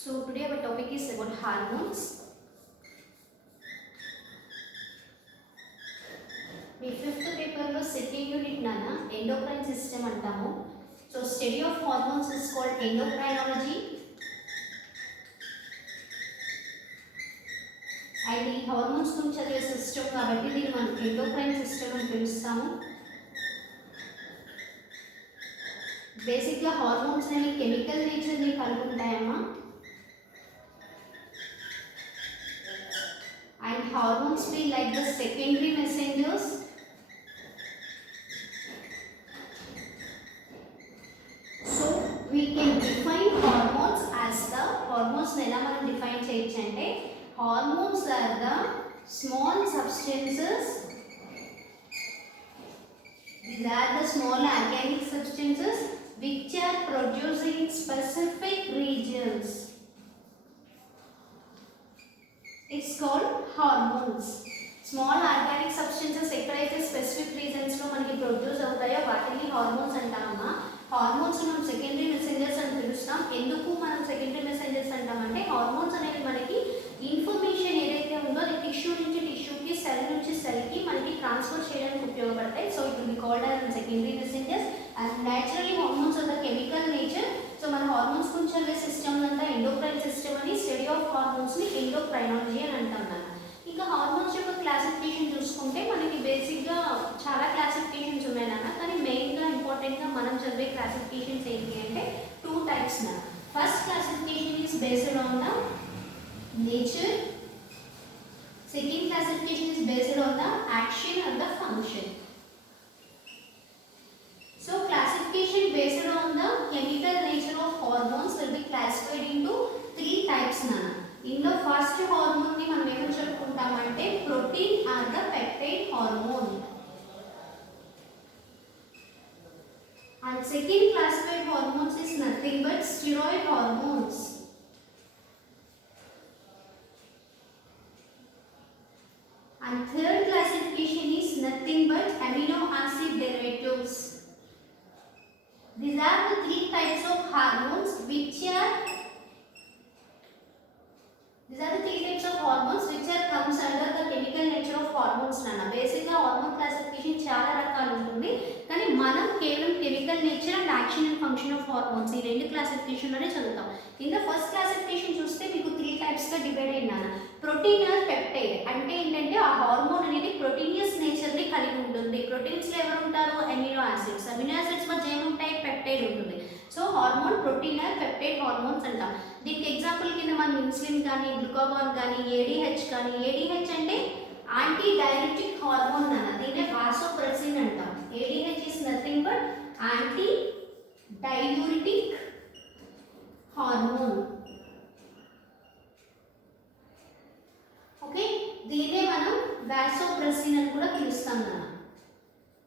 So today our topic is about hormones. Me fifth పేపర్లో second unit నాన్న endocrine system అంటాము. So study of hormones is called endocrinology. And ఈ hormones గురించి చదివే system కాబట్టి దీన్ని మనం ఎండోక్రైన్ సిస్టమ్ అని పిలుస్తాము. బేసిక్గా హార్మోన్స్ అనేవి కెమికల్ నేచర్ని కలిగి ఉంటాయమ్మా. And hormones be like the secondary messengers. So we can define hormones as the hormones nela manam define cheyachante hormones are the small substances. These are the small organic substances which are produced in specific regions. It's called hormones. Small organic substances ఎక్కడైతే specific రీజన్స్లో మనకి produce అవుతాయో వాటిని hormones అంటామమ్మా. Hormones మనం secondary messengers అని పిలుస్తాం. ఎందుకు మనం secondary messengers అంటామంటే hormones అనేవి మనకి ఇన్ఫర్మేషన్ ఏదైతే ఉందో అది టిష్యూ నుంచి టిష్యూకి, సెల్ నుంచి సెల్కి మనకి ట్రాన్స్ఫర్ చేయడానికి ఉపయోగపడతాయి. So it will be called as secondary messengers. And naturally hormones are the chemical nature. So మన హార్మోన్స్ గురించి చదివే సిస్టమ్ అంతా ఎండోక్రైన్ సిస్టమ్ అని, స్టడీ ఆఫ్ హార్మోన్స్ని ఎండోక్రైనాలజీ అని అంటాం నాన్న. ఇంకా హార్మోన్స్ యొక్క క్లాసిఫికేషన్ చూసుకుంటే మనకి బేసిక్గా చాలా క్లాసిఫికేషన్స్ ఉన్నాయి నాన్న. కానీ మెయిన్గా ఇంపార్టెంట్గా మనం చదివే క్లాసిఫికేషన్స్ ఏంటి అంటే 2 టైప్స్ నాన్న. First classification is based on the nature. Second classification is based on the action or the function. So classification based on the chemical nature of hormones will be classified into 3 types nana. In the first hormone ni మనం ఏమని చెప్పుకుంటామంటే protein or the peptide hormone. And second classified hormones is nothing but steroid hormones. And third classification is nothing but amino acid derivatives. These are the 3 types of hormones which are comes under the chemical nature of hormones nana. Basically hormone classification చాలా రకాలు ఉంటుంది. కానీ మనం కేవలం chemical nature and action and function of hormones ఈ రెండు classification లోనే చదువుతాం. ఇన్ ద ఫస్ట్ క్లాసిఫికేషన్ చూస్తే మీకు 3 టైప్స్ గా డివైడ్ అయినాను. ప్రోటీన్ ఆర్ పెప్టైడ్ అంటే ఏంటంటే ఆ హార్మోన్ అనేది ప్రోటీనియస్ నేచర్ ని కలిగి ఉంటుంది. ప్రోటీన్స్ లో ఎవరు ఉంటారు? Amino acids. అమినో యాసిడ్స్ మధ్య ఏముంటాయి? పెప్టైడ్ ఉంటుంది. So hormone protein or peptide hormones అంటాం. దీనికి ఎగ్జాంపుల్ కింద మనం ఇన్సులిన్ కానీ, గ్లూకాగాన్ కానీ, ఏడిహెచ్ కానీ. ఏడిహెచ్ అంటే యాంటీ డైరెటిక్ హార్మోన్ అన్న. దీన్నే వాసోప్రెసిన్ అంటాం. ADH is nothing but anti diuretic hormone. Okay, దీన్నే మనం వాసోప్రెసిన్ అని కూడా పిలుస్తాం అన్న.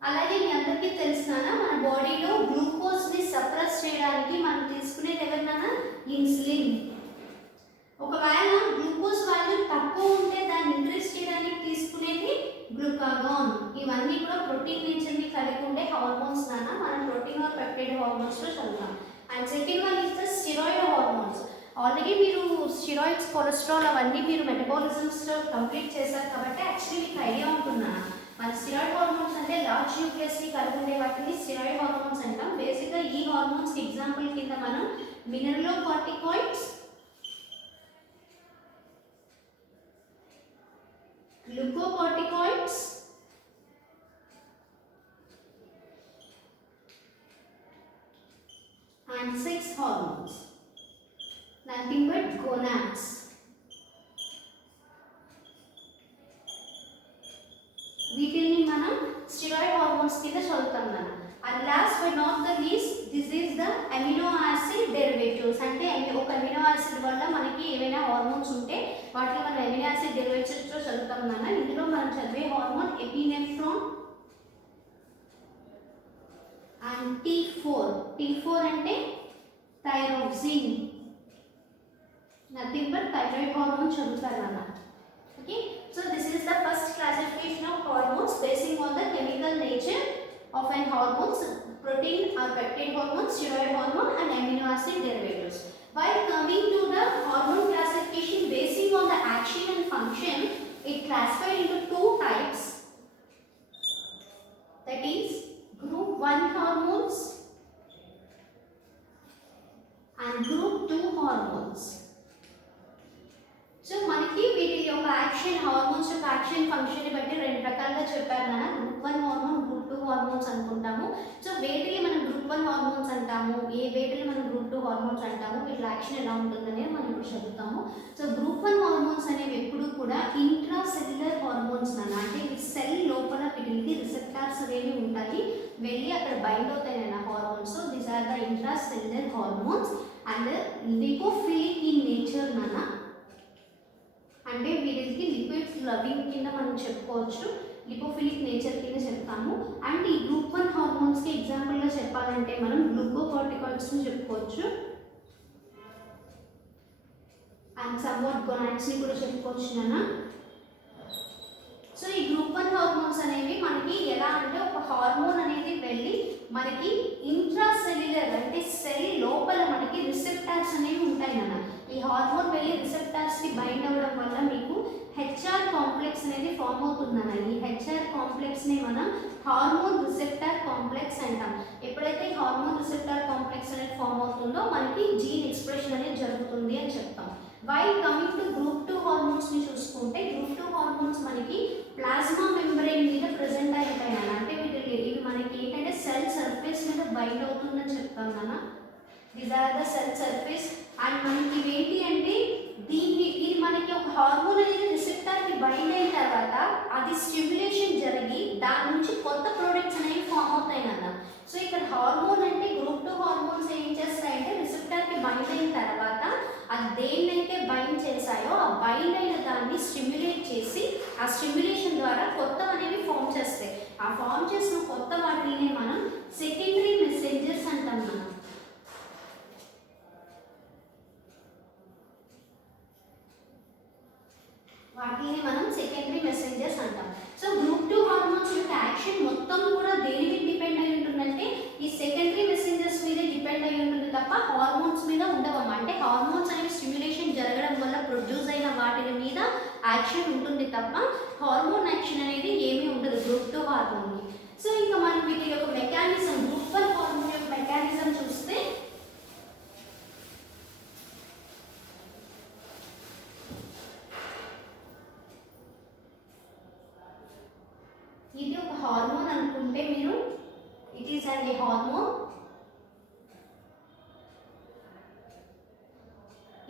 అలాగే మీ అందరికీ తెలుసునా మన బాడీలో గ్లూకోజ్ ని సప్రెస్ చేయడానికి మనం తీసుకునేది ఎవరినైనా ఇన్సులిన్. ఒకవేళ గ్లూకోజ్ వాల్యూ తక్కువ ఉంటే దాన్ని ఇంక్రీజ్ చేయడానికి తీసుకునేది గ్లూకాగాన్. ఇవన్నీ కూడా ప్రోటీన్ నేచర్ ని కలిగి ఉండే హార్మోన్స్ నాన్న. మనం ప్రోటీన్ ఆర్ పెప్టైడ్ హార్మోన్స్ లో చదువుతాం. And second one is the steroid hormones. Already మీరు స్టెరాయిడ్స్, కొలెస్ట్రాల్ అవన్నీ మీరు మెటబాలిజమ్స్ కంప్లీట్ చేశారు కాబట్టి యాక్చువల్లీ మీకు ఐడియా ఉంటున్నా. మన స్టెరాయిడ్ హార్మోన్స్ అంటే లార్జ్ న్యూక్లియస్ ని కలిగి ఉండే వాటిని స్టెరాయిడ్ హార్మోన్స్ అంటాం. బేసిక్గా ఈ హార్మోన్స్ ఎగ్జాంపుల్ కింద మనం మినరలోకార్టికాయిడ్స్, glucocorticoids, and 6 hormones, nothing but gonads. వీటిని మనం స్టెరాయిడ్ హార్మోన్స్ కింద చదువుతాం కదా. And last but not the least this is the amino acid derivatives. అంటే ఒక అమినో యాసిడ్ వల్ల మనకి ఏమైనా హార్మోన్స్ ఉంటే వాటిని మనం అమినో యాసిడ్ డెరివేటివ్స్లో చదువుతాం కదా. ఇందులో మనం చదివే హార్మోన్ ఎపినెఫ్రాన్ అండ్ T4 అంటే thyroxine. Nothing but thyroid hormone చదువుతారు అన్న. Okay, so this is the first classification of hormones basing on the chemical nature of an hormones, protein or peptide hormones, steroid hormone and amino acid derivatives. While coming to the hormone classification basing on the action and function, it classified into two types, that is group 1 hormones and group 2 hormones. So మనకి వీటి యొక్క action hormones యొక్క action function బట్టి రెండు రకాలుగా చెప్పారు నాన్న. Group 1 hormone, group 2 hormones అనుకుంటాము. సో వేటిని మనం గ్రూప్ 1 హార్మోన్స్ అంటాము, వేటిని మనం గ్రూప్ 2 హార్మోన్స్ అంటాము, వీటి యాక్షన్ ఎలా ఉంటుందనేది మనం ఇప్పుడు చదువుతాము. సో గ్రూప్ 1 హార్మోన్స్ అనేవి ఎప్పుడు కూడా ఇంట్రా సెల్యులర్ హార్మోన్స్ నాన్న. అంటే సెల్ లోపల వీటికి రిసెప్టార్స్ అనేవి ఉంటాయి, వెళ్ళి అక్కడ బైండ్ అవుతాయి అన్న hormones. These are the intracellular hormones and lipophilic in nature నాన్న. అంటే వీటికి లిపిడ్స్ లవింగ్ కింద మనం చెప్పుకోవచ్చు, లిపోఫిలిక్ నేచర్ కింద చెప్తాము. అండ్ ఈ గ్రూప్ 1 హార్మోన్స్కి ఎగ్జాంపుల్గా చెప్పాలంటే మనం గ్లూకోకార్టికాయిడ్స్ని చెప్పుకోవచ్చు అండ్ సమ్వాట్ గొనాడ్స్ని కూడా చెప్పుకోవచ్చు నాన్న. సో ఈ గ్రూప్ 1 హార్మోన్స్ అనేవి మనకి ఎలా అంటే ఒక హార్మోన్ అనేది వెళ్ళి మనకి ఇంట్రా సెల్యులర్ అంటే సెల్ లోపల మనకి రిసెప్టార్స్ అనేవి ఉంటాయి నాన్న. ఈ హార్మోన్ వెళ్ళి రిసెప్టార్స్కి బైండ్ అవ్వడం వల్ల మీకు హెచ్ఆర్ కాంప్లెక్స్ అనేది ఫామ్ అవుతుందన్న. ఈ హెచ్ఆర్ కాంప్లెక్స్ని మనం హార్మోన్ రిసెప్టార్ కాంప్లెక్స్ అంటాం. ఎప్పుడైతే హార్మోన్ రిసెప్టార్ కాంప్లెక్స్ అనేది ఫామ్ అవుతుందో మనకి జీన్ ఎక్స్ప్రెషన్ అనేది జరుగుతుంది అని చెప్తాం. వైల్ కమింగ్ టు గ్రూప్ 2 హార్మోన్స్ని చూసుకుంటే గ్రూప్ 2 హార్మోన్స్ మనకి ప్లాస్మా మెంబ్రెయిన్ మీద ప్రెజెంట్ అయిపోయాయి అన్న. అంటే ఇవి మనకి ఏంటంటే సెల్ సర్ఫేస్ మీద బైండ్ అవుతుందని చెప్తాం కదా. These are the cell surface. And మనకి ఏంటి అంటే ఇది మనకి ఒక హార్మోన్ అనేది రిసెప్టార్కి బైండ్ అయిన తర్వాత అది స్టిమ్యులేషన్ జరిగి దాని నుంచి కొత్త ప్రోడక్ట్స్ అనేవి ఫామ్ అవుతాయి కదా. సో ఇక్కడ హార్మోన్ అంటే గ్రూప్ 2 హార్మోన్స్ ఏం చేస్తాయంటే రిసెప్టార్కి బైండ్ అయిన తర్వాత అది దేన్నైతే బైండ్ చేశాయో ఆ బైండ్ అయిన దాన్ని స్టిమ్యులేట్ చేసి ఆ స్టిమ్యులేషన్ ద్వారా కొత్తవి అనేవి ఫామ్ చేస్తాయి. ఆ ఫామ్ చేసిన కొత్త వాటిని మనం సెకండరీ మెసెంజర్స్ అంటాం మనం. వాటిని మనం సెకండరీ మెసెంజర్స్ అంటాం. సో గ్రూప్ 2 హార్మోన్స్ యొక్క యాక్షన్ మొత్తం కూడా దేని మీద డిపెండ్ అయి ఉంటుందంటే ఈ సెకండరీ మెసెంజర్స్ మీద డిపెండ్ అయి ఉంటుంది తప్ప హార్మోన్స్ మీద ఉండవమ్మా. అంటే హార్మోన్స్ అనేవి స్టిమ్యులేషన్ జరగడం వల్ల ప్రొడ్యూస్ అయిన వాటి మీద యాక్షన్ ఉంటుంది తప్ప హార్మోన్ యాక్షన్ అనేది ఏమీ ఉండదు గ్రూప్ 2 హార్మోన్కి. సో ఇంకా మనం వీటి యొక్క మెకానిజం, గ్రూప్ 1 హార్మోన్ యొక్క మెకానిజం చూస్తే ఇది ఒక హార్మోన్ అనుకుంటే మీరు, it is and A hormone,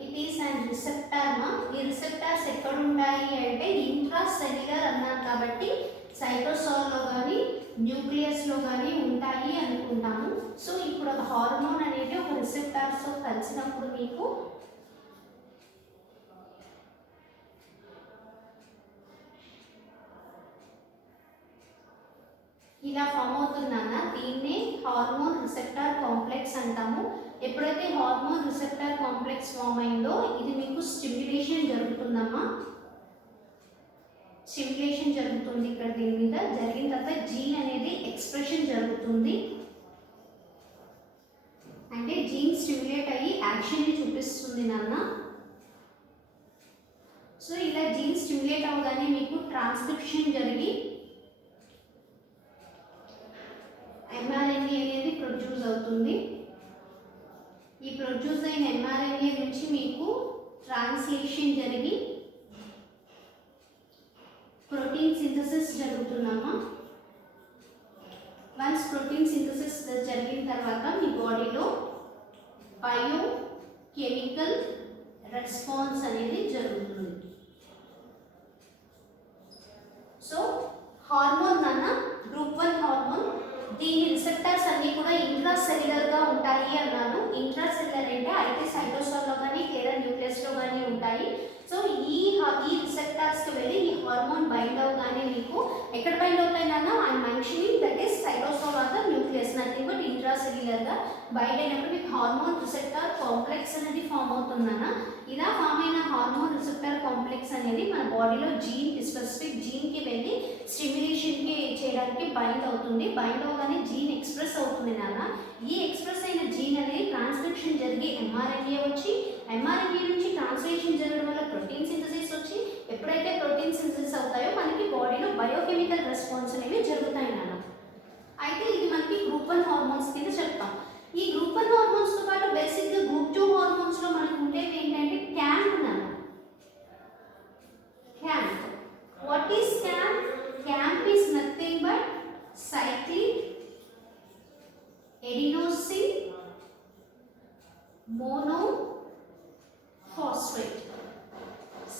it is and receptor. ఈ రిసెప్టార్స్ ఎక్కడ ఉంటాయి అంటే ఇంట్రా సెల్యులర్ అన్నాం కాబట్టి సైటోసాల్లో కానీ న్యూక్లియస్లో కానీ ఉంటాయి అనుకుంటాము. సో ఇప్పుడు ఒక హార్మోన్ అనేది ఒక రిసెప్టార్స్తో కలిసినప్పుడు మీకు ఇలా ఫామ్ అవుతుందన్న. దీన్నే హార్మోన్ రిసెప్టార్ కాంప్లెక్స్ అంటాము. ఎప్పుడైతే హార్మోన్ రిసెప్టార్ కాంప్లెక్స్ ఫామ్ అయిందో ఇది మీకు స్టిమ్యులేషన్ జరుగుతుందమ్మా. స్టిమ్యులేషన్ జరుగుతుంది ఇక్కడ దీని మీద. జరిగిన తర్వాత జీన్ అనేది ఎక్స్ప్రెషన్ జరుగుతుంది. అంటే జీన్ స్టిమ్యులేట్ అయ్యి యాక్షన్ని చూపిస్తుంది నాన్న. సో ఇలా జీన్ స్టిమ్యులేట్ అవగానే మీకు ట్రాన్స్క్రిప్షన్ జరిగి ఎంఆర్ఎన్ఏ అనేది ప్రొడ్యూస్ అవుతుంది. ఈ ప్రొడ్యూస్ అయిన ఎంఆర్ఎన్ఏ నుంచి మీకు ట్రాన్స్లేషన్ జరిగి ప్రోటీన్ సింథసిస్ జరుగుతుందమ్మా. వన్స్ ప్రోటీన్ సింథసిస్ జరిగిన తర్వాత మీ బాడీలో బయో కెమికల్ రెస్పాన్స్ అనేది జరుగుతుంది. సో హార్మోన్ అన్న గ్రూప్ 1 హార్మోన్, దీని రిసెప్టార్స్ అన్నీ కూడా ఇంట్రా సెల్యులర్గా ఉంటాయి అన్నాను. ఇంట్రా సెల్యులర్ అంటే అయితే సైటోసాల్లో కానీ లేదా న్యూక్లియస్లో కానీ ఉంటాయి. సో ఈ రిసెప్టార్స్కి వెళ్ళి ఈ హార్మోన్ బైండ్ అవగానే మీకు ఎక్కడ బైండ్ అవుతాయి నాన్న? I mentioning that is cytosol or the nucleus, nothing but intra సెల్యులర్గా బైండ్ అయినప్పుడు మీకు హార్మోన్ రిసెప్టార్ కాంప్లెక్స్ అనేది ఫామ్ అవుతుందన్న. ఇలా ఫామ్ అయిన హార్మోన్ రిసెప్టార్ కాంప్లెక్స్ అనేది మన బాడీలో స్పెసిఫిక్ జీన్కి వెళ్ళి స్టిమ్యులేషన్కి చేయడానికి బైండ్ అవుతుంది. బైండ్ అవగానే జీన్ ఎక్స్ప్రెస్ అవుతుంది నాన్న. ఈ ఎక్స్ప్రెస్ అయిన జీన్ అనేది ట్రాన్స్క్రిప్షన్ జరిగి ఎంఆర్ఎన్ఏ వచ్చి మనకి గ్రూప్ 1 హార్మోన్స్ కింద చెప్తాం. ఈ గ్రూప్ 1 హార్మోన్స్తో పాటు బేసిక్గా గ్రూప్ 2 హార్మోన్స్లో మనకు ఉండేవి ఏంటంటే క్యాంప్ అన్న. Camp, what is camp? Camp is nothing but cyclic adenosine monophosphate.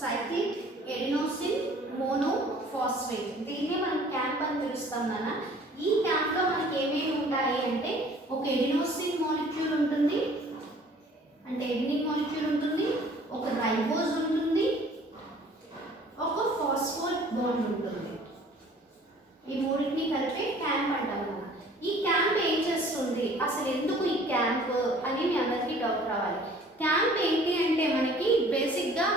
cyclic adenosine monophosphate, దీన్నే మనం క్యాంప్ అని పిలుస్తాం నాన్న. ఈ క్యాంప్లో మనకి ఏమేమి ఉంటాయి అంటే ఒక ఎడినోసిన్ మాలిక్యూల్ ఉంటుంది, అంటే ఎడినిన్ మాలిక్యూల్ ఉంటుంది, ఒక రైబోజ్ ఉంటుంది, ఒక ఫాస్ఫోర్ బాండ్ ఉంటుంది. ఈ మూడింటిని కలిపి క్యాంప్ అంటాం మనం. ఈ క్యాంప్ ఏం చేస్తుంది, అసలు ఎందుకు ఈ క్యాంప్ అని మీ అందరికీ డౌట్ రావాలి. క్యాంప్ ఏంటి అంటే మనకి బేసిక్గా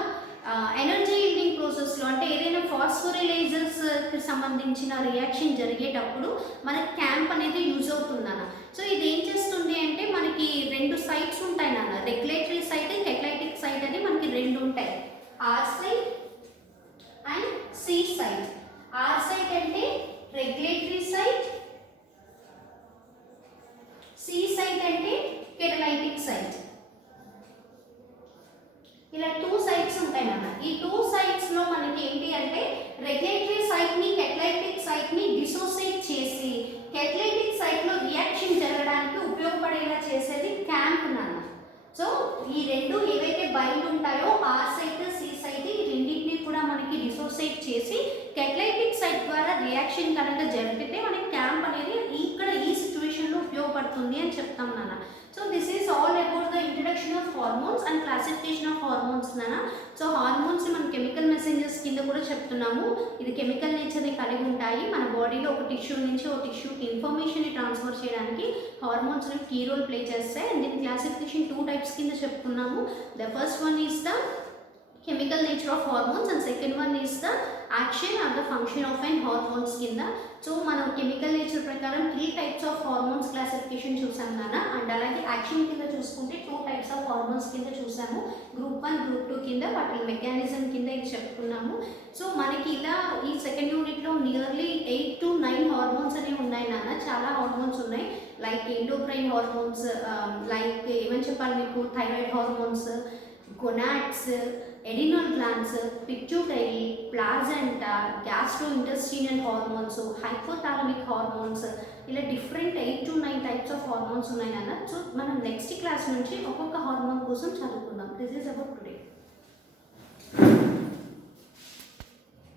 ఎనర్జీ ఈల్డింగ్ ప్రాసెస్లో, అంటే ఏదైనా ఫాస్ఫోరైలేజర్స్కి సంబంధించిన రియాక్షన్ జరిగేటప్పుడు మనకి క్యాంప్ అనేది యూజ్ అవుతుందన్న. సో ఇది ఏం చేస్తుంది అంటే మనకి రెండు సైట్స్ ఉంటాయి నాన్న, రెగ్యులేటరీ సైట్, కెటలైటిక్ సైట్ అని మనకి రెండు ఉంటాయి, R site and C site. R site అంటే రెగ్యులేటరీ సైట్, సి సైట్ అంటే కెటలైటిక్ సైట్. ఇలా 2 సైట్స్ ఉంటాయి అన్న. ఈ 2 సైట్స్ లో మనకి ఏంటి అంటే రెగ్యులేటరీ సైట్ ని కెటలైటిక్ సైట్ ని డిసోసియేట్ చేసి కెటలైటిక్ సైట్ లో రియాక్షన్ జరగడానికి ఉపయోగపడేలా చేసేది క్యాంప్ నాన్న. సో ఈ రెండు ఏవైతే బైండ్ ఉంటాయో ఆర్ సైట్, సి సైట్, ఈ రెండింటిని కూడా మనకి డిసోసియేట్ చేసి కెటలైటిక్ సైట్ ద్వారా రియాక్షన్ కనుక జరిపితే మనకి క్యాంప్ అనేది ఇక్కడ ఈ సిచ్యువేషన్లో ఉపయోగపడుతుంది అని చెప్తాం నాన్న. So this is all about the introduction of hormones and classification of hormones నాన్న. సో హార్మోన్స్ మనం కెమికల్ మెసెంజర్స్ కింద కూడా చెప్తున్నాము. ఇది కెమికల్ నేచర్ని కలిగి ఉంటాయి. మన బాడీలో ఒక టిష్యూ నుంచి ఒక టిష్యూకి ఇన్ఫర్మేషన్ని ట్రాన్స్ఫర్ చేయడానికి హార్మోన్స్ కీ రోల్ ప్లే చేస్తాయి. అండ్ దీని క్లాసిఫికేషన్ 2 టైప్స్ కింద చెప్పుకున్నాము. The first one is the chemical nature of hormones and second one is the action or the function of an hormones కింద. సో మనం కెమికల్ నేచర్ ప్రకారం 3 types of hormones classification చూసాం నాన్న. And అలాగే action కింద చూసుకుంటే 2 టైప్స్ ఆఫ్ హార్మోన్స్ కింద చూసాము, గ్రూప్ 1, గ్రూప్ 2 కింద. వాటి మెకానిజం కింద ఇది చెప్పుకున్నాము. సో మనకి ఇలా ఈ సెకండ్ యూనిట్లో నియర్లీ 8 to 9 హార్మోన్స్ అనేవి ఉన్నాయి నాన్న. చాలా హార్మోన్స్ ఉన్నాయి, లైక్ ఎండోక్రైన్ హార్మోన్స్, లైక్ ఏమని చెప్పాలి మీకు, thyroid hormones, gonads, adrenal glands, pituitary, placenta, gastrointestinal hormones, hypothalamic hormones, ఇలా different 8 to 9 types of hormones ఉన్నాయి నాన్న. సో మనం నెక్స్ట్ క్లాస్ నుంచి ఒక్కొక్క హార్మోన్ కోసం చదువుకుందాం. This is about